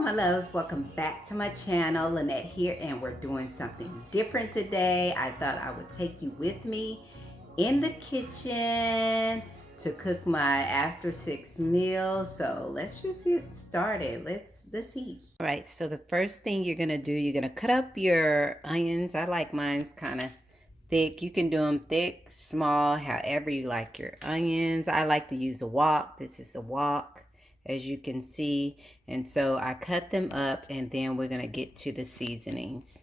my loves, welcome back to my channel. Lynette here, and we're doing something different today. I thought I would take you with me in the kitchen to cook my after 6 meal. So let's just get started. Let's eat. All right, so the first thing you're gonna do, you're gonna cut up your onions. I like mine's kind of thick. You can do them thick, small, however you like your onions. I like to use a wok. This is a wok, as you can see. And so I cut them up, and then we're going to get to the seasonings.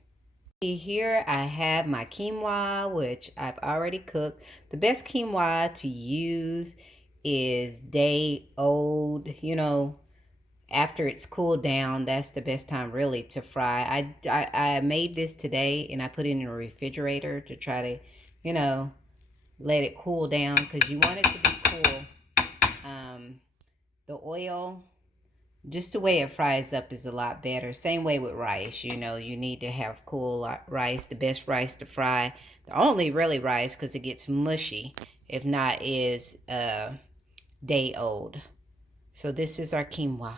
Here I have my quinoa, which I've already cooked. The best quinoa to use is day old. After it's cooled down, that's the best time really to fry. I made this today, and I put it in the refrigerator to try to, let it cool down, because you want it to be cool. The oil, just the way it fries up, is a lot better. Same way with rice. You need to have cool rice. The best rice to fry, the only really rice, because it gets mushy, if not, is day old. So this is our quinoa.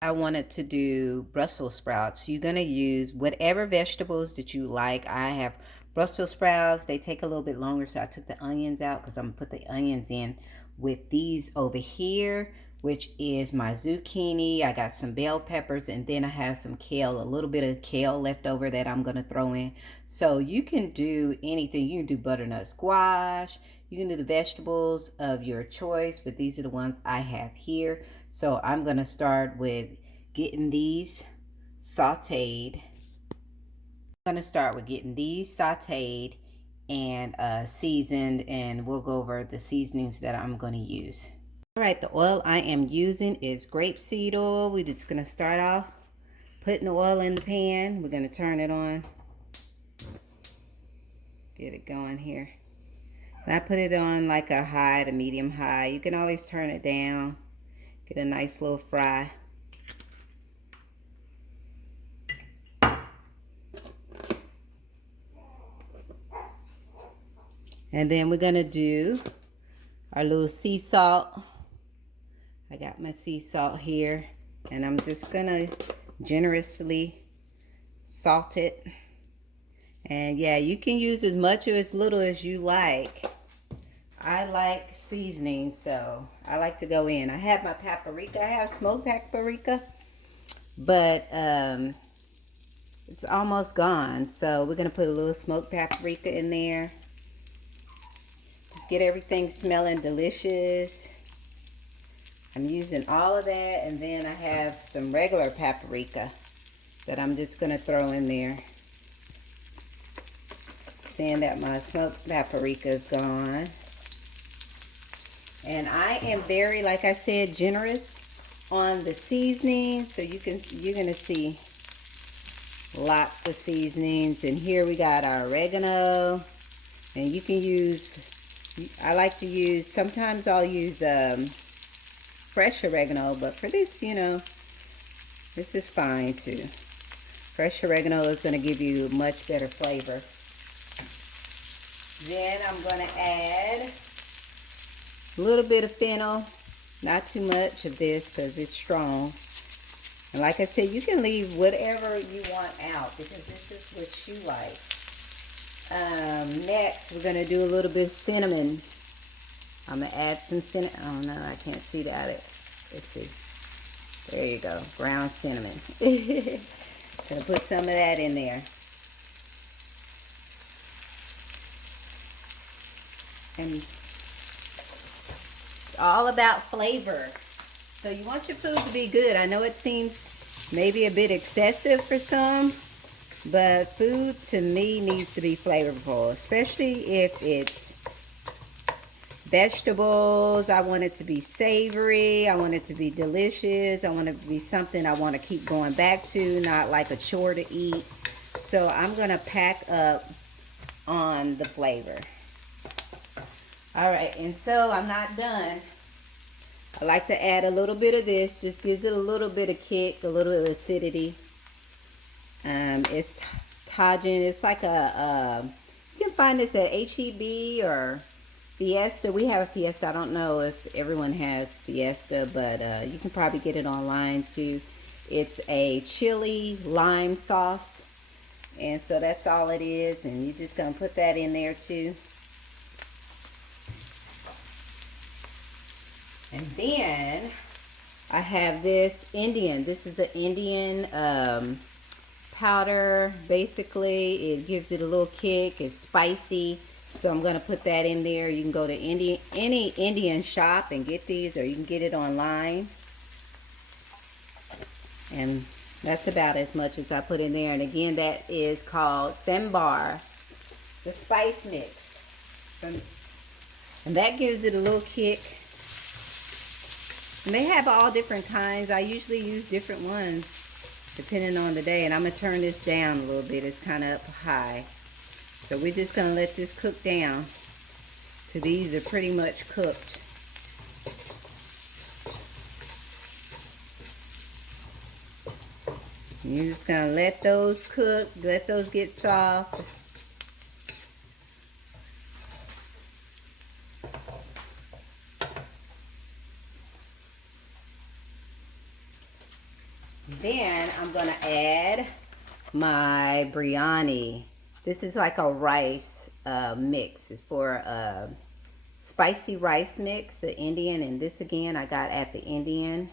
I wanted to do Brussels sprouts. You're going to use whatever vegetables that you like. I have Brussels sprouts. They take a little bit longer, so I took the onions out because I'm going to put the onions in with these over here, which is my zucchini. I got some bell peppers, and then I have some kale, a little bit of kale left over that I'm going to throw in. So you can do anything. You can do butternut squash. You can do the vegetables of your choice, but these are the ones I have here. So I'm going to start with getting these sauteed. I'm going to start with getting these sauteed and seasoned, and we'll go over the seasonings that I'm going to use. All right, the oil I am using is grapeseed oil. We're just going to start off putting the oil in the pan. We're going to turn it on. Get it going here. And I put it on like a high to medium high. You can always turn it down. Get a nice little fry. And then we're going to do our little sea salt. I got my sea salt here. And I'm just going to generously salt it. And yeah, you can use as much or as little as you like. I like seasoning, so I like to go in. I have my paprika. I have smoked paprika, but it's almost gone. So we're going to put a little smoked paprika in there. Just get everything smelling delicious. I'm using all of that, and then I have some regular paprika that I'm just going to throw in there. Seeing that my smoked paprika is gone. And I am very, like I said, generous on the seasoning. So you're going to see lots of seasonings. And here we got our oregano. And you can use, I like to use, sometimes I'll use fresh oregano. But for this, this is fine too. Fresh oregano is going to give you much better flavor. Then I'm going to add a little bit of fennel, not too much of this because it's strong. And like I said, you can leave whatever you want out because this is what you like. Next, we're going to do a little bit of cinnamon. I'm going to add some cinnamon. Oh no, I can't see that. Let's see. There you go, ground cinnamon. Gonna put some of that in there. And it's all about flavor. So you want your food to be good. I know it seems maybe a bit excessive for some, but food to me needs to be flavorful, especially if it's vegetables. I want it to be savory. I want it to be delicious. I want it to be something I want to keep going back to, not like a chore to eat. So I'm going to pack up on the flavor. All right, and so I'm not done. I like to add a little bit of this. Just gives it a little bit of kick, a little acidity. It's Tajin. It's like you can find this at HEB, or Fiesta. We have a Fiesta. I don't know if everyone has Fiesta, but you can probably get it online too. It's a chili lime sauce. And so that's all it is. And you're just going to put that in there too. And then I have this Indian. This is an Indian powder. Basically, it gives it a little kick. It's spicy. So I'm going to put that in there. You can go to any Indian shop and get these, or you can get it online. And that's about as much as I put in there. And again, that is called Sambar, the spice mix. And that gives it a little kick. And they have all different kinds. I usually use different ones depending on the day. And I'm going to turn this down a little bit. It's kind of up high. So we're just going to let this cook down till these are pretty much cooked. You're just going to let those cook, let those get soft. Then I'm going to add my biryani. This is like a rice mix. It's for a spicy rice mix, the Indian. And this again I got at the Indian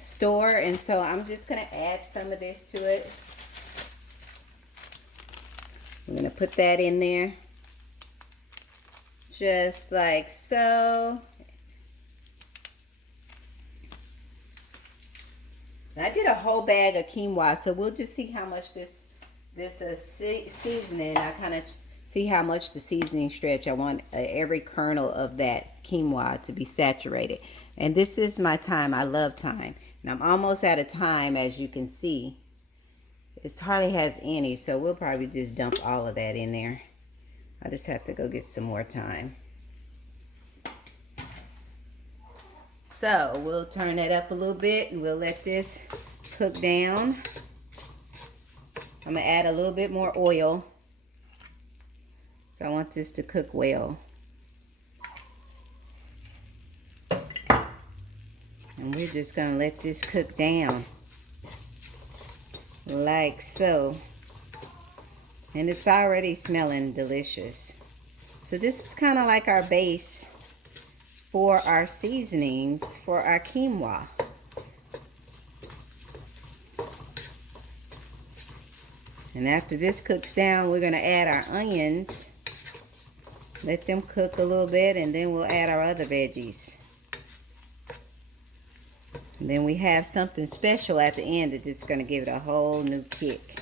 store. And so I'm just going to add some of this to it. I'm going to put that in there. Just like so. I did a whole bag of quinoa, so we'll just see how much this seasoning. I kind of see how much the seasoning stretch. I want every kernel of that quinoa to be saturated. And this is my thyme. I love thyme. And I'm almost out of thyme, as you can see. It hardly has any, so we'll probably just dump all of that in there. I just have to go get some more thyme. So we'll turn that up a little bit and we'll let this cook down. I'm going to add a little bit more oil. So I want this to cook well. And we're just going to let this cook down. Like so. And it's already smelling delicious. So this is kind of like our base for our seasonings for our quinoa. And after this cooks down, we're going to add our onions. Let them cook a little bit, and then we'll add our other veggies. And then we have something special at the end that's just going to give it a whole new kick.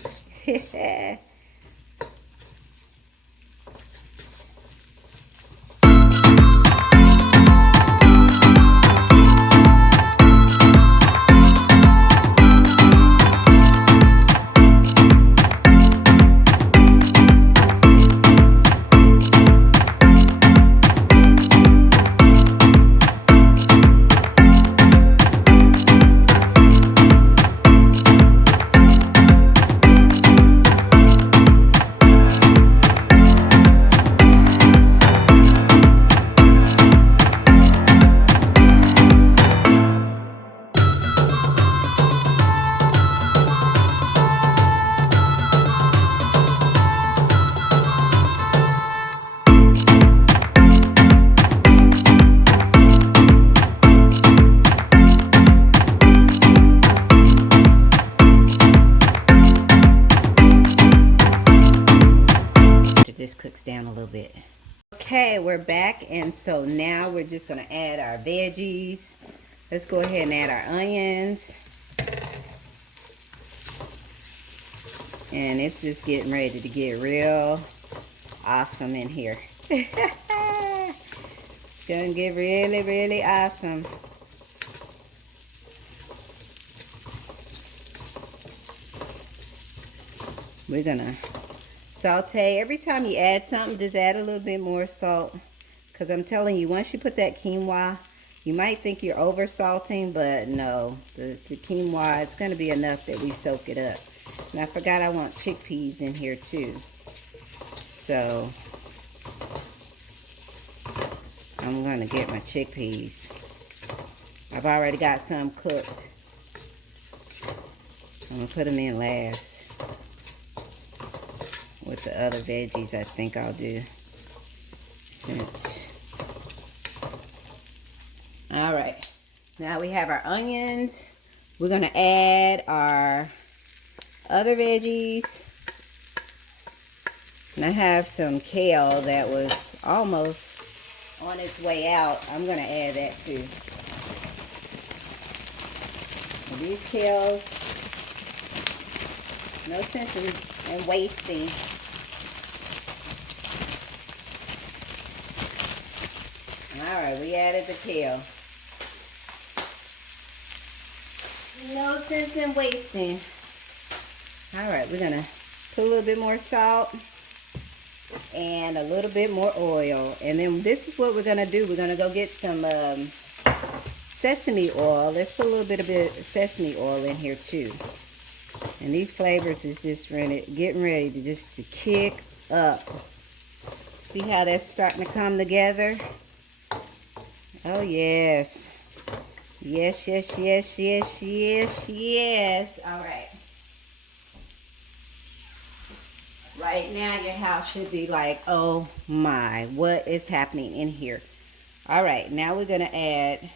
This cooks down a little bit. Okay, we're back, and so now we're just going to add our veggies. Let's go ahead and add our onions. And it's just getting ready to get real awesome in here. It's going to get really, really awesome. We're going to saute. Every time you add something, just add a little bit more salt. Because I'm telling you, once you put that quinoa, you might think you're over salting, but no. The quinoa, it's going to be enough that we soak it up. And I forgot I want chickpeas in here too. So I'm going to get my chickpeas. I've already got some cooked. I'm going to put them in last with the other veggies I think I'll do. Alright, now we have our onions. We're going to add our other veggies. And I have some kale that was almost on its way out. I'm going to add that too. And these kales, no sense in wasting. Alright, we added the kale. No sense in wasting. Alright, we're going to put a little bit more salt and a little bit more oil. And then this is what we're going to do. We're going to go get some sesame oil. Let's put a little bit of sesame oil in here too. And these flavors is just getting ready to just to kick up. See how that's starting to come together? Oh yes. Yes, yes, yes, yes, yes, yes. All right. Right now your house should be like, oh my, what is happening in here? All right, now we're going to add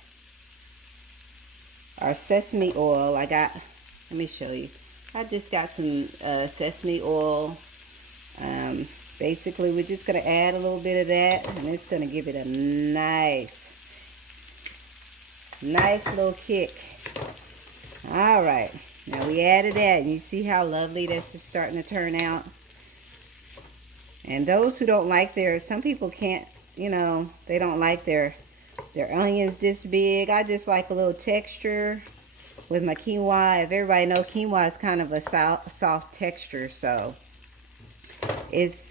our sesame oil. Let me show you. I just got some sesame oil. Basically, we're just going to add a little bit of that, and it's going to give it a nice little kick. All right, now we added that, and you see how lovely this is starting to turn out. And those who don't like some people can't, you know, they don't like their onions this big. I just like a little texture with my quinoa. If everybody knows, quinoa is kind of a soft texture, so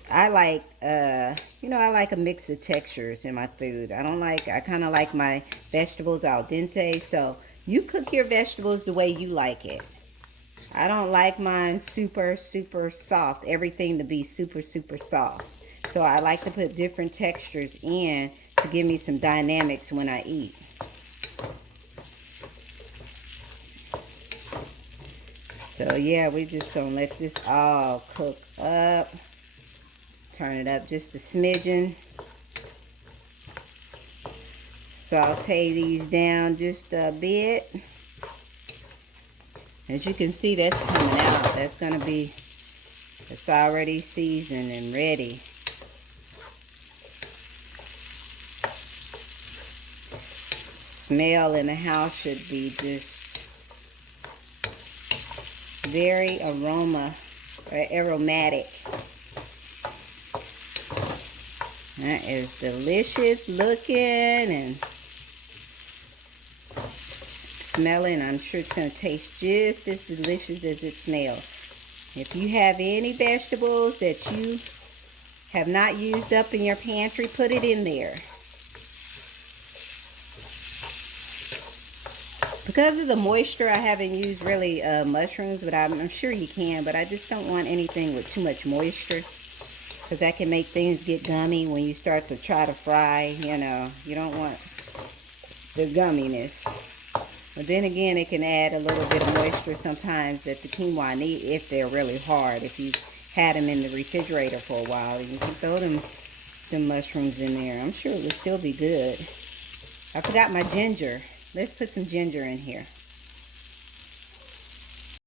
I like I like a mix of textures in my food. I kind of like my vegetables al dente, so you cook your vegetables the way you like it. I don't like mine super soft, everything to be super soft. So I like to put different textures in to give me some dynamics when I eat. So yeah, we're just gonna let this all cook up. Turn it up just a smidgen. Saute these down just a bit. As you can see, that's coming out. It's already seasoned and ready. Smell in the house should be just very aromatic. That is delicious looking and smelling. I'm sure it's going to taste just as delicious as it smells. If you have any vegetables that you have not used up in your pantry, put it in there. Because of the moisture, I haven't used really mushrooms, but I'm sure you can. But I just don't want anything with too much moisture, because that can make things get gummy when you start to try to fry. You know, you don't want the gumminess. But then again, it can add a little bit of moisture sometimes that the quinoa need if they're really hard. If you had them in the refrigerator for a while, you can throw them mushrooms in there. I'm sure it would still be good. I forgot my ginger. Let's put some ginger in here.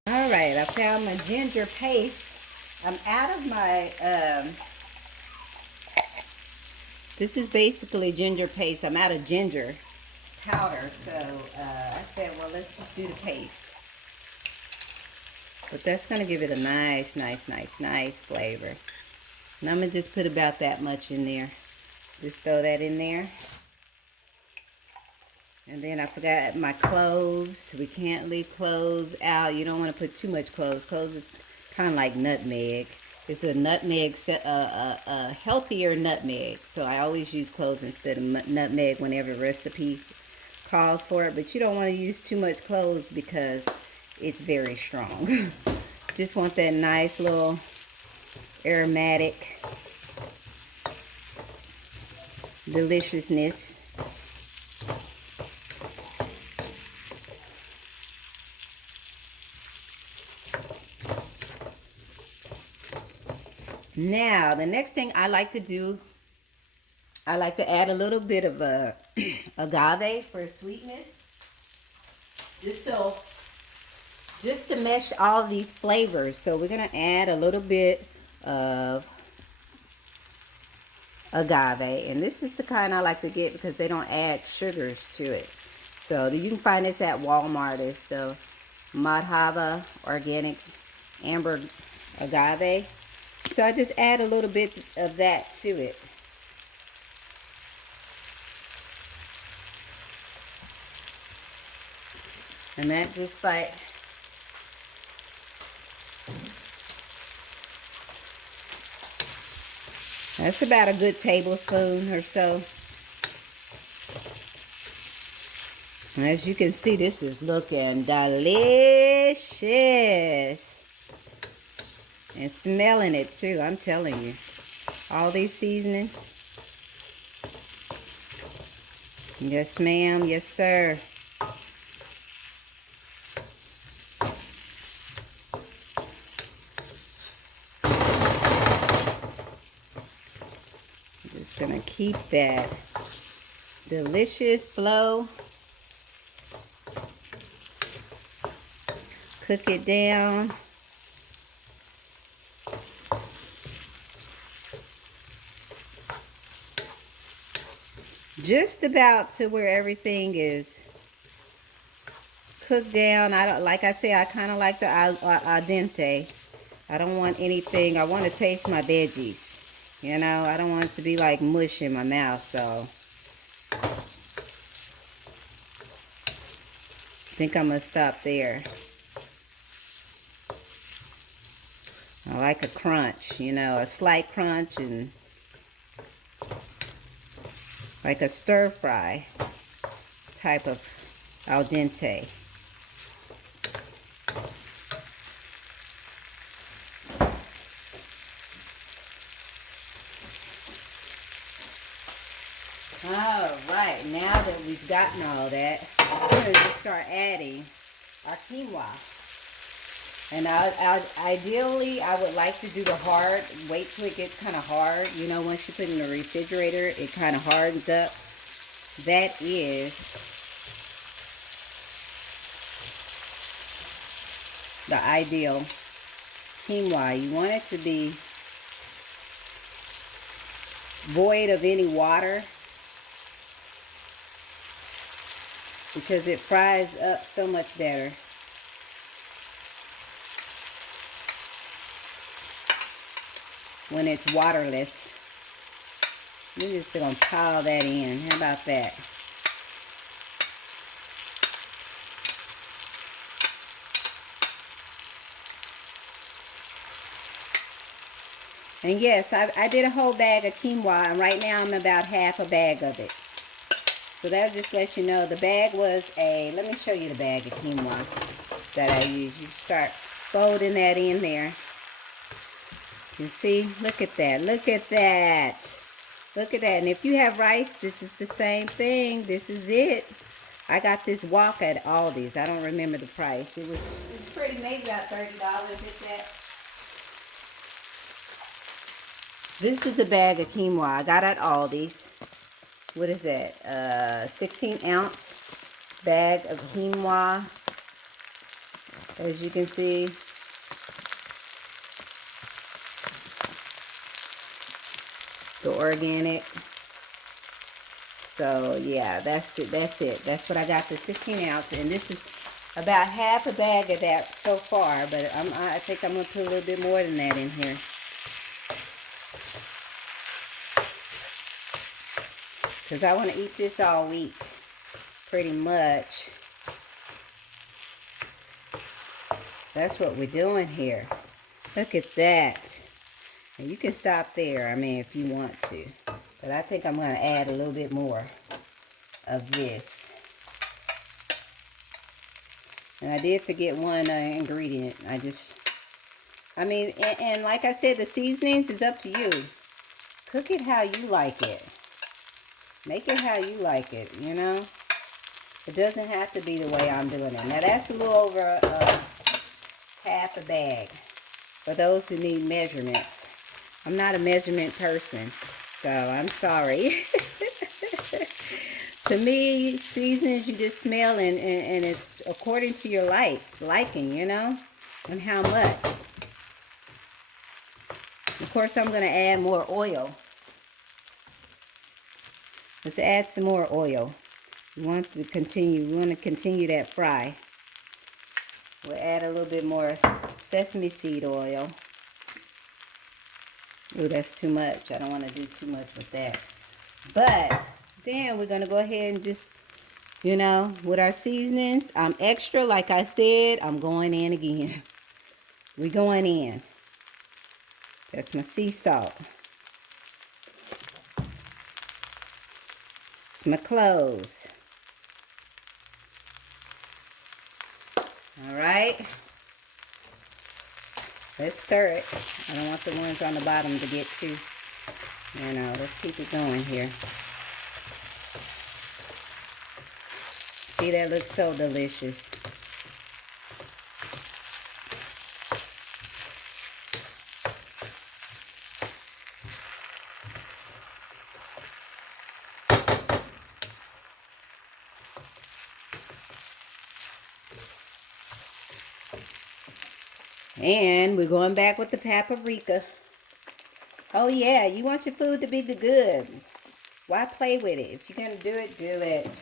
All right, I found my ginger paste. I'm out of my, this is basically ginger paste. I'm out of ginger powder, so I said, well, let's just do the paste. But that's going to give it a nice flavor. And I'm going to just put about that much in there. Just throw that in there. And then I forgot my cloves. We can't leave cloves out. You don't want to put too much cloves. Cloves is kind of like nutmeg. It's a nutmeg, a healthier nutmeg. So I always use cloves instead of nutmeg whenever the recipe calls for it. But you don't want to use too much cloves because it's very strong. Just want that nice little aromatic deliciousness. Now, the next thing I like to do, I like to add a little bit of agave for sweetness. Just to mesh all these flavors. So we're going to add a little bit of agave. And this is the kind I like to get because they don't add sugars to it. So you can find this at Walmart. It's the Madhava Organic Amber Agave. So I just add a little bit of that to it. And that just like, that's about a good tablespoon or so. And as you can see, this is looking delicious. And smelling it too, I'm telling you. All these seasonings. Yes, ma'am. Yes, sir. I'm just gonna keep that delicious flow. Cook it down. Just about to where everything is cooked down. Like I say, I kind of like the al dente. I don't want anything. I want to taste my veggies. You know, I don't want it to be like mush in my mouth. So I think I'm gonna stop there. I like a crunch, you know, a slight crunch, and like a stir fry type of al dente. All right, now that we've gotten all that, we're going to just start adding our quinoa. And ideally, I would like to do the hard, wait till it gets kind of hard. You know, once you put it in the refrigerator, it kind of hardens up. That is the ideal quinoa. You want it to be void of any water, because it fries up so much better. When it's waterless. We're just gonna pile that in. How about that? And yes, I did a whole bag of quinoa, and right now I'm about half a bag of it. So that'll just let you know. The bag was let me show you the bag of quinoa that I used. You start folding that in there. You see, look at that, look at that, look at that. And if you have rice, this is the same thing. This is it. I got this wok at Aldi's. I don't remember the price. It was pretty, maybe about $30, if that. This is the bag of quinoa I got at Aldi's. What is that? 16-ounce bag of quinoa. As you can see. The organic. So yeah, that's it. That's what I got, the 16-ounce, and this is about half a bag of that so far. But I think I'm gonna put a little bit more than that in here, because I want to eat this all week, pretty much. That's what we're doing here. Look at that. And you can stop there, I mean, if you want to. But I think I'm going to add a little bit more of this. And I did forget one ingredient. I mean, and like I said, the seasonings is up to you. Cook it how you like it. Make it how you like it, you know. It doesn't have to be the way I'm doing it. Now, that's a little over half a bag for those who need measurements. I'm not a measurement person, so I'm sorry. To me, seasonings you just smell and it's according to your liking, you know, and how much. Of course, I'm going to add more oil. Let's add some more oil. We want to continue that fry. We'll add a little bit more sesame seed oil. Oh, that's too much. I don't want to do too much with that. But then we're going to go ahead and just, you know, with our seasonings, I'm extra, like I said, I'm going in again. We're going in. That's my sea salt. It's my cloves. All right. Let's stir it. I don't want the ones on the bottom to get too, you know, let's keep it going here. See, that looks so delicious. And we're going back with the paprika. Oh yeah, you want your food to be the good. Why play with it? If you're going to do it, do it.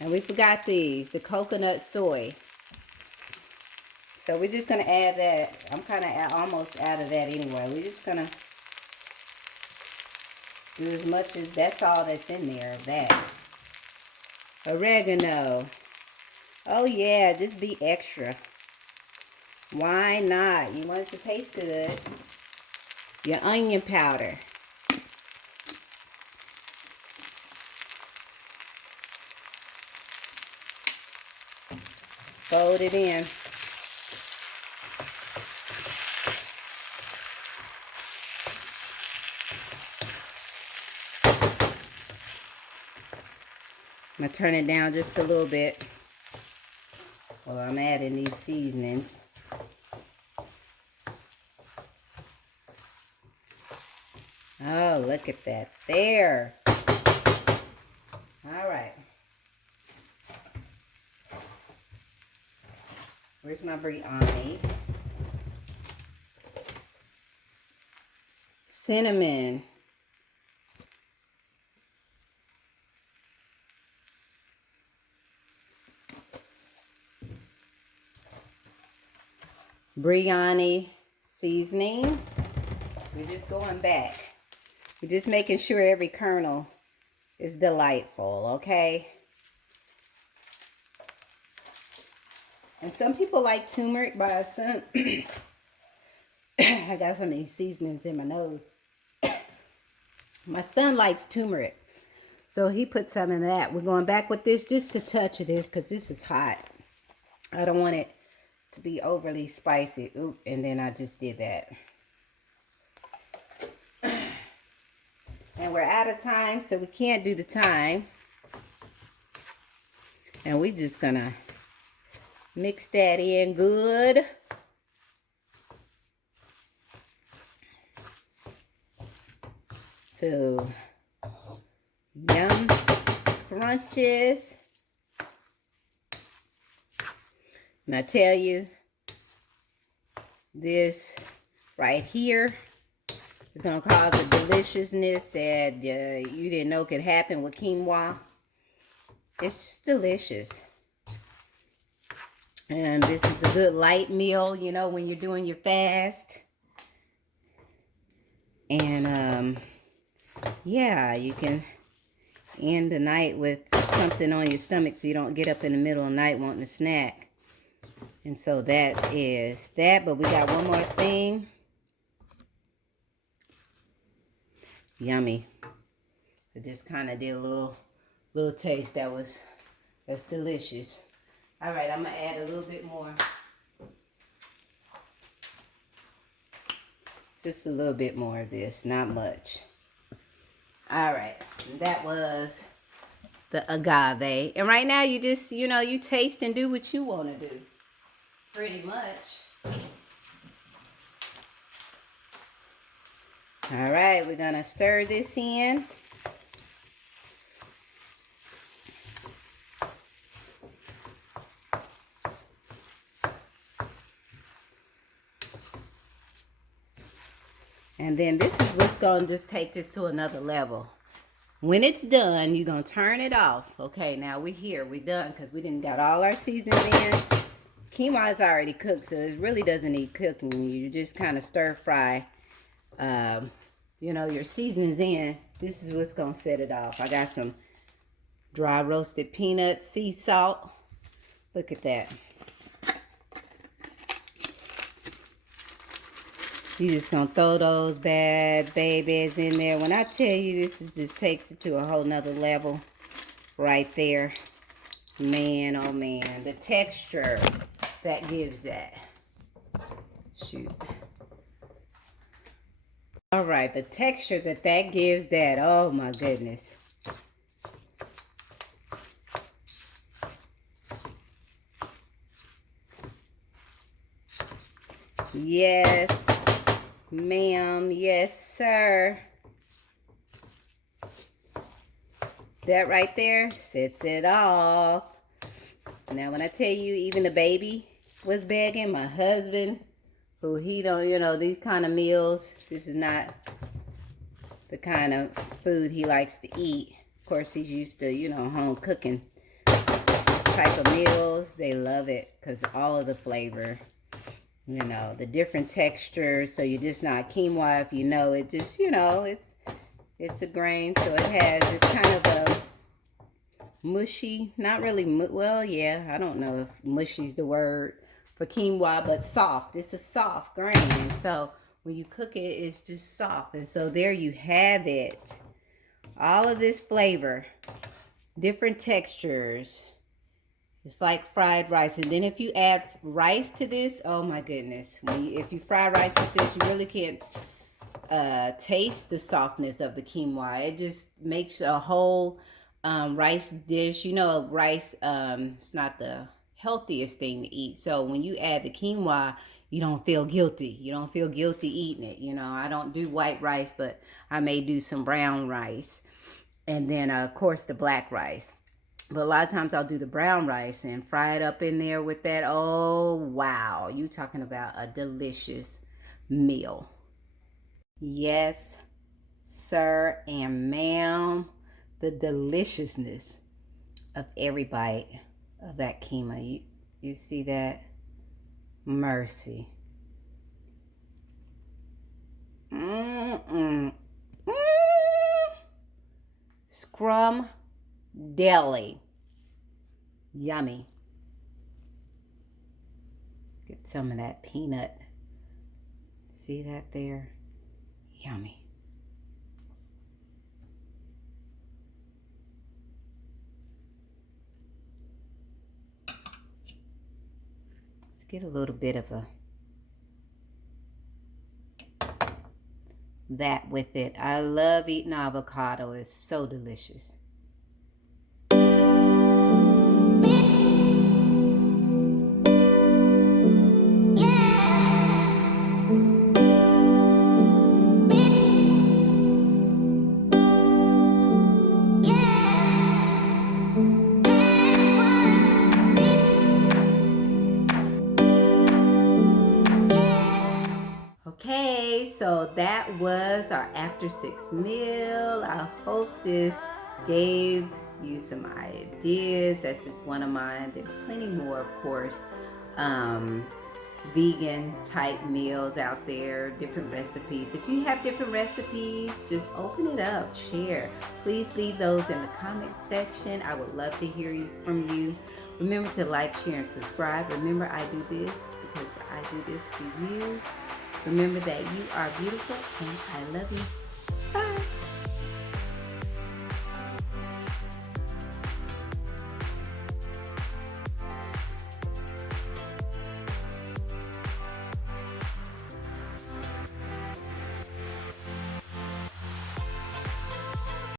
And we forgot these, the coconut soy. So we're just going to add that. I'm kind of almost out of that anyway. We're just going to do as much as, that's all that's in there of that. Oregano. Oh yeah, just be extra. Why not? You want it to taste good. Your onion powder. Fold it in. I'm going to turn it down just a little bit while I'm adding these seasonings. Oh, look at that there. All right. Where's my biryani? Cinnamon. Biryani seasonings. We're just going back. We're just making sure every kernel is delightful, okay? And some people like turmeric, but some I got some of these seasonings in my nose. My son likes turmeric, so he put some in that. We're going back with this, just a touch of this, because this is hot. I don't want it to be overly spicy. Oop, and then I just did that. And we're out of time, so we can't do the time. And we just gonna mix that in good. So, yum, scrunches. And I tell you, this right here is going to cause a deliciousness that you didn't know could happen with quinoa. It's just delicious. And this is a good light meal, you know, when you're doing your fast. And, yeah, you can end the night with something on your stomach so you don't get up in the middle of the night wanting a snack. And so that is that. But we got one more thing. Yummy. I just kind of did a little taste. That's delicious. All right, I'm gonna add a little bit more. Just a little bit more of this, not much. All right, that was the agave. And right now you just, you know, you taste and do what you want to do. Pretty much. All right, we're gonna stir this in. And then this is what's gonna just take this to another level. When it's done, you're gonna turn it off. Okay, now we're here, we're done, because we didn't got all our seasonings in. Quinoa is already cooked, so it really doesn't need cooking. You just kind of stir fry, you know, your seasonings in. This is what's gonna set it off. I got some dry roasted peanuts, sea salt. Look at that. You just gonna throw those bad babies in there. When I tell you this just takes it to a whole nother level right there. Man, oh man, the texture that gives that. Shoot. All right, the texture that gives that. Oh my goodness. Yes, ma'am. Yes, sir. That right there sets it off. Now, when I tell you, even the baby was begging, my husband, who he don't, you know, these kind of meals, this is not the kind of food he likes to eat. Of course, he's used to, you know, home cooking type of meals. They love it because all of the flavor, you know, the different textures. So you're just not quinoa if you know it. Just, you know, it's a grain, so it has this kind of a mushy, not really, well, yeah, I don't know if mushy's the word for quinoa, but soft. It's a soft grain, and so when you cook it, it's just soft. And so there you have it. All of this flavor, different textures. It's like fried rice. And then if you add rice to this, oh my goodness. If you fry rice with this, you really can't taste the softness of the quinoa. It just makes a whole rice dish. You know, rice, it's not the healthiest thing to eat. So when you add the quinoa, you don't feel guilty. You don't feel guilty eating it. You know, I don't do white rice, but I may do some brown rice. And then, of course, the black rice. But a lot of times I'll do the brown rice and fry it up in there with that. Oh, wow. You talking about a delicious meal. Yes, sir and ma'am. The deliciousness of every bite of that quinoa. You see that? Mercy. Scrum deli. Yummy. Get some of that peanut. See that there? Yummy. Let's get a little bit of that with it. I love eating avocado. It's so delicious. Okay, so that was our after 6 meal. I hope this gave you some ideas. That's just one of mine. There's plenty more, of course, vegan type meals out there, different recipes. If you have different recipes, just open it up, share. Please leave those in the comment section. I would love to hear from you. Remember to like, share, and subscribe. Remember, I do this because I do this for you. Remember that you are beautiful and I love you.